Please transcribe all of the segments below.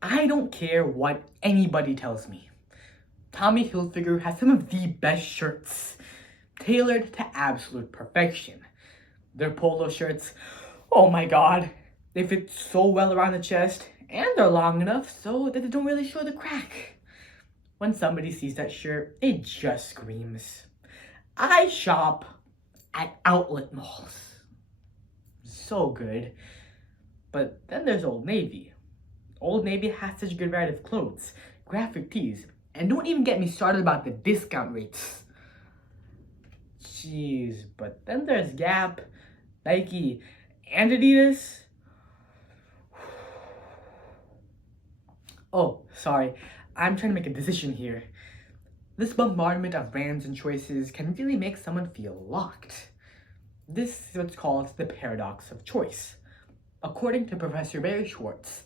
I don't care what anybody tells me. Tommy Hilfiger has some of the best shirts, tailored to absolute perfection. Their polo shirts, oh my god, they fit so well around the chest, and they're long enough so that they don't really show the crack. When somebody sees that shirt, it just screams. I shop at outlet malls. So good. But then there's Old Navy. Old Navy has such a good variety of clothes, graphic tees, and don't even get me started about the discount rates. Jeez, but then there's Gap, Nike, and Adidas. Oh, sorry, I'm trying to make a decision here. This bombardment of brands and choices can really make someone feel locked. This is what's called the paradox of choice. According to Professor Barry Schwartz,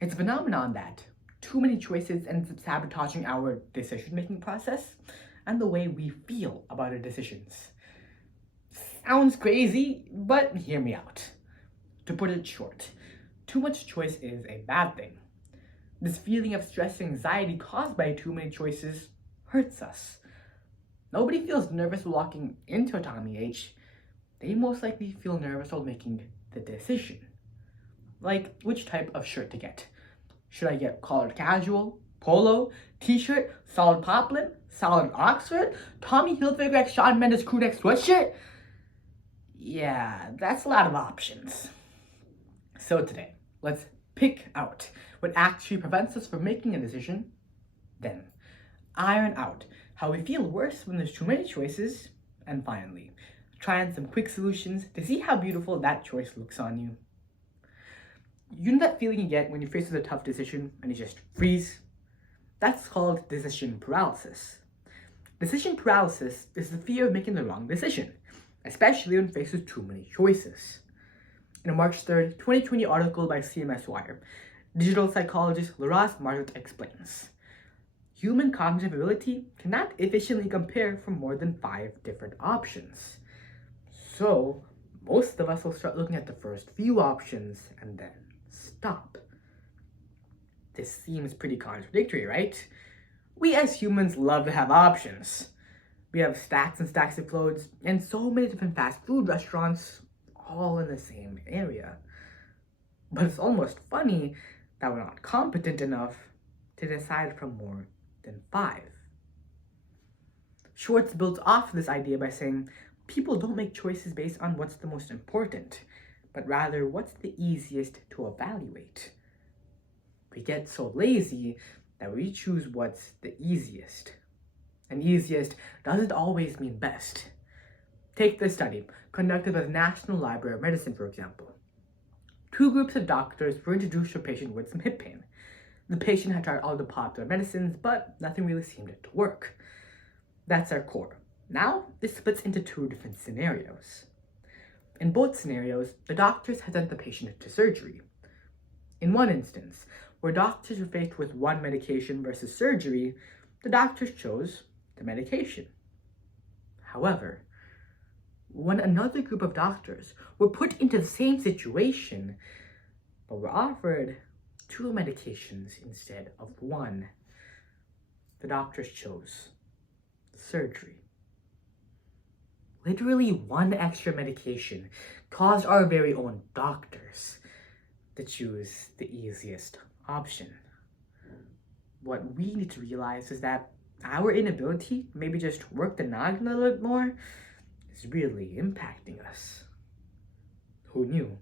it's a phenomenon that too many choices ends up sabotaging our decision-making process and the way we feel about our decisions. Sounds crazy, but hear me out. To put it short, too much choice is a bad thing. This feeling of stress and anxiety caused by too many choices hurts us. Nobody feels nervous walking into a Tommy H. They most likely feel nervous while making the decision. Like which type of shirt to get. Should I get collared casual, polo, t-shirt, solid poplin, solid Oxford, Tommy Hilfiger x Shawn Mendes crew neck sweatshirt? Yeah, that's a lot of options. So today, let's pick out what actually prevents us from making a decision, then iron out how we feel worse when there's too many choices, and finally, try on some quick solutions to see how beautiful that choice looks on you. You know that feeling you get when you're faced with a tough decision and you just freeze? That's called decision paralysis. Decision paralysis is the fear of making the wrong decision, especially when faced with too many choices. In a March 3rd, 2020 article by CMS Wire, digital psychologist Laurence Martin explains, human cognitive ability cannot efficiently compare from more than 5 different options. So, most of us will start looking at the first few options and then stop. This seems pretty contradictory, right? We as humans love to have options. We have stacks and stacks of clothes and so many different fast food restaurants all in the same area. But it's almost funny that we're not competent enough to decide from more than 5. Schwartz builds off this idea by saying people don't make choices based on what's the most important, but rather what's the easiest to evaluate. We get so lazy that we choose what's the easiest. And easiest doesn't always mean best. Take this study, conducted by the National Library of Medicine, for example. 2 groups of doctors were introduced to a patient with some hip pain. The patient had tried all the popular medicines, but nothing really seemed to work. That's our core. Now, this splits into 2 different scenarios. In both scenarios, the doctors had sent the patient to surgery. In one instance, where doctors were faced with one medication versus surgery, the doctors chose the medication. However, when another group of doctors were put into the same situation, but were offered 2 medications instead of 1, the doctors chose the surgery. Literally 1 extra medication caused our very own doctors to choose the easiest option. What we need to realize is that our inability to maybe just work the noggin a little bit more is really impacting us. Who knew?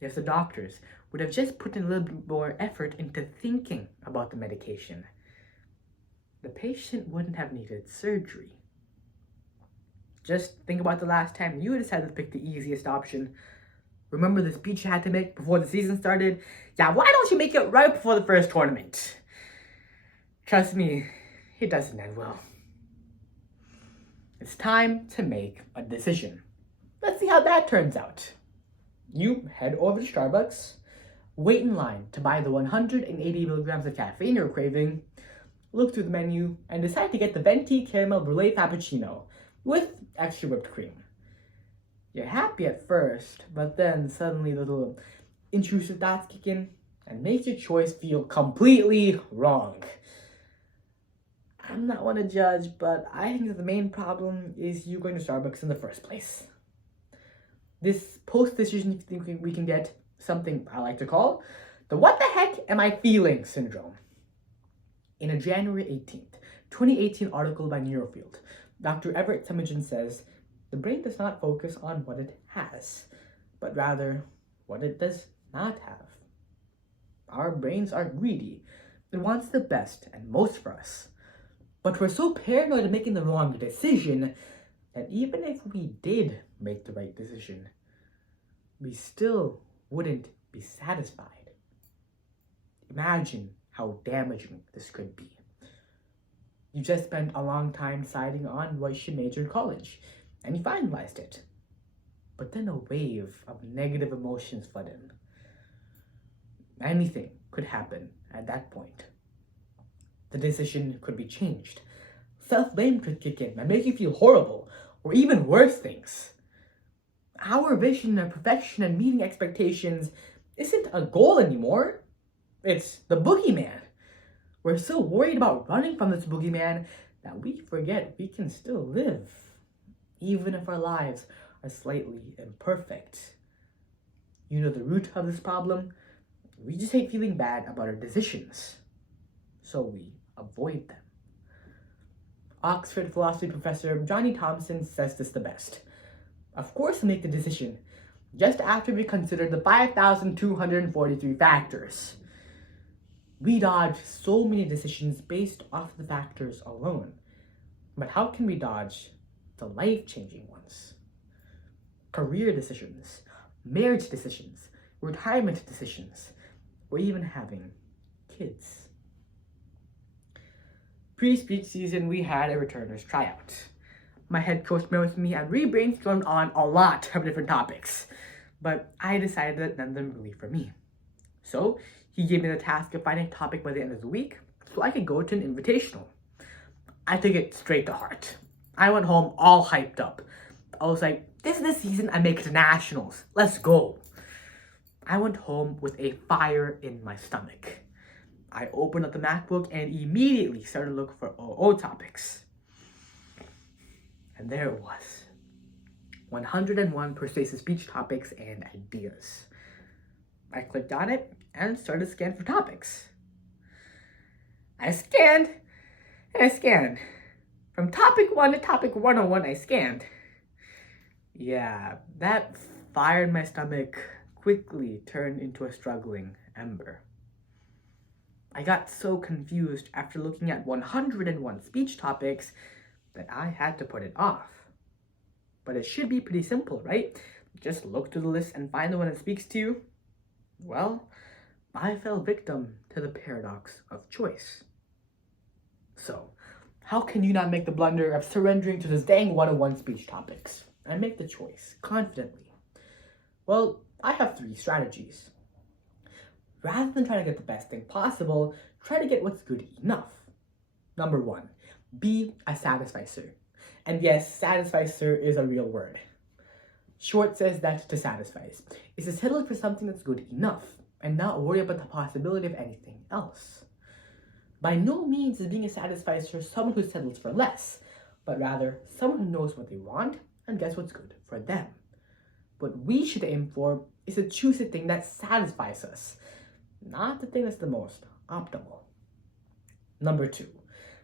If the doctors would have just put in a little bit more effort into thinking about the medication, the patient wouldn't have needed surgery. Just think about the last time you decided to pick the easiest option. Remember the speech you had to make before the season started? Yeah, why don't you make it right before the first tournament? Trust me, it doesn't end well. It's time to make a decision. Let's see how that turns out. You head over to Starbucks, wait in line to buy the 180 milligrams of caffeine you're craving, look through the menu, and decide to get the venti caramel brulee frappuccino with extra whipped cream. You're happy at first, but then suddenly the little intrusive thoughts kick in. and makes your choice feel completely wrong. I'm not one to judge, but I think that the main problem is you going to Starbucks in the first place. This post-decision thinking we can get something I like to call the "what the heck am I feeling" syndrome. In a January 18th, 2018 article by Neurofield, Dr. Everett Semigen says, the brain does not focus on what it has, but rather what it does not have. Our brains are greedy. It wants the best and most for us. But we're so paranoid of making the wrong decision that even if we did make the right decision, we still wouldn't be satisfied. Imagine how damaging this could be. You just spent a long time deciding on what you should major in college, and you finalized it. But then a wave of negative emotions flood in. Anything could happen at that point. The decision could be changed. Self-blame could kick in and make you feel horrible, or even worse things. Our vision of perfection and meeting expectations isn't a goal anymore. It's the boogeyman. We're so worried about running from this boogeyman that we forget we can still live, even if our lives are slightly imperfect. You know the root of this problem? We just hate feeling bad about our decisions, so we avoid them. Oxford philosophy professor Johnny Thompson says this the best. Of course we make the decision just after we consider the 5,243 factors. We dodge so many decisions based off the factors alone. But how can we dodge the life-changing ones? Career decisions, marriage decisions, retirement decisions, or even having kids. Pre-speech season, we had a returners tryout. My head coach met with me and we brainstormed on a lot of different topics, but I decided that none of them were really for me. So he gave me the task of finding a topic by the end of the week so I could go to an invitational. I took it straight to heart. I went home all hyped up. I was like, this is the season I make it to nationals. Let's go. I went home with a fire in my stomach. I opened up the MacBook and immediately started to look for OO topics. And there it was. 101 persuasive speech topics and ideas. I clicked on it and started to scan for topics. I scanned and I scanned. From topic 1 to topic 101, I scanned. Yeah, that fire in my stomach quickly turned into a struggling ember. I got so confused after looking at 101 speech topics that I had to put it off. But it should be pretty simple, right? Just look through the list and find the one that speaks to you. Well, I fell victim to the paradox of choice. So, how can you not make the blunder of surrendering to this dang 101 speech topics and make the choice confidently? Well, I have 3 strategies. Rather than trying to get the best thing possible, try to get what's good enough. Number 1, be a satisficer. And yes, satisficer is a real word. Short says that to satisfice is to settle for something that's good enough and not worry about the possibility of anything else. By no means is being a satisficer someone who settles for less, but rather someone who knows what they want and gets what's good for them. What we should aim for is to choose the thing that satisfies us, not the thing that's the most optimal. Number 2,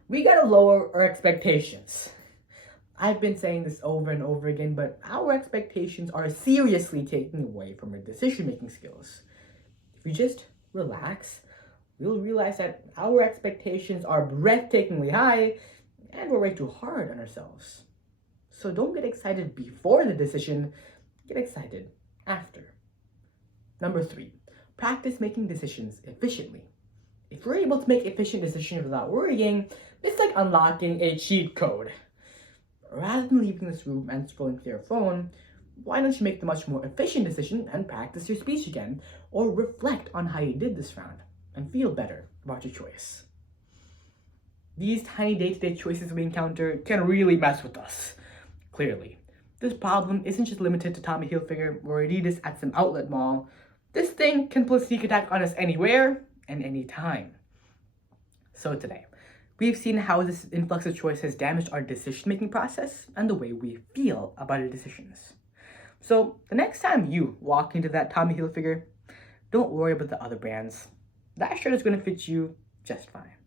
we gotta lower our expectations. I've been saying this over and over again, but our expectations are seriously taking away from our decision-making skills. If we just relax, we'll realize that our expectations are breathtakingly high and we're way too hard on ourselves. So don't get excited before the decision, get excited after. Number 3, practice making decisions efficiently. If you're able to make efficient decisions without worrying, it's like unlocking a cheat code. Rather than leaving this room and scrolling through your phone, why don't you make the much more efficient decision and practice your speech again, or reflect on how you did this round and feel better about your choice. These tiny day-to-day choices we encounter can really mess with us. Clearly, this problem isn't just limited to Tommy Hilfiger or Adidas at some outlet mall. This thing can pull a sneak attack on us anywhere and anytime. So today, we've seen how this influx of choice has damaged our decision-making process and the way we feel about our decisions. So the next time you walk into that Tommy Hilfiger, don't worry about the other brands. That shirt is going to fit you just fine.